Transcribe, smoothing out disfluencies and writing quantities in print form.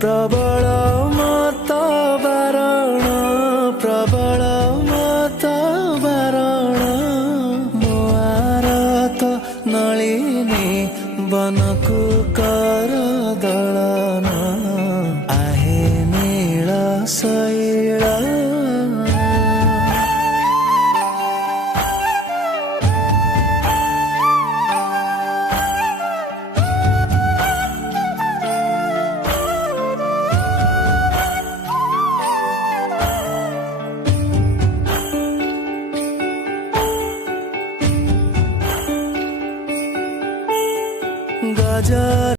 प्रबल मत बारण प्रबल मत बारण मुआरत नलिनी बनकु कर दलन आहे नील शैल गजर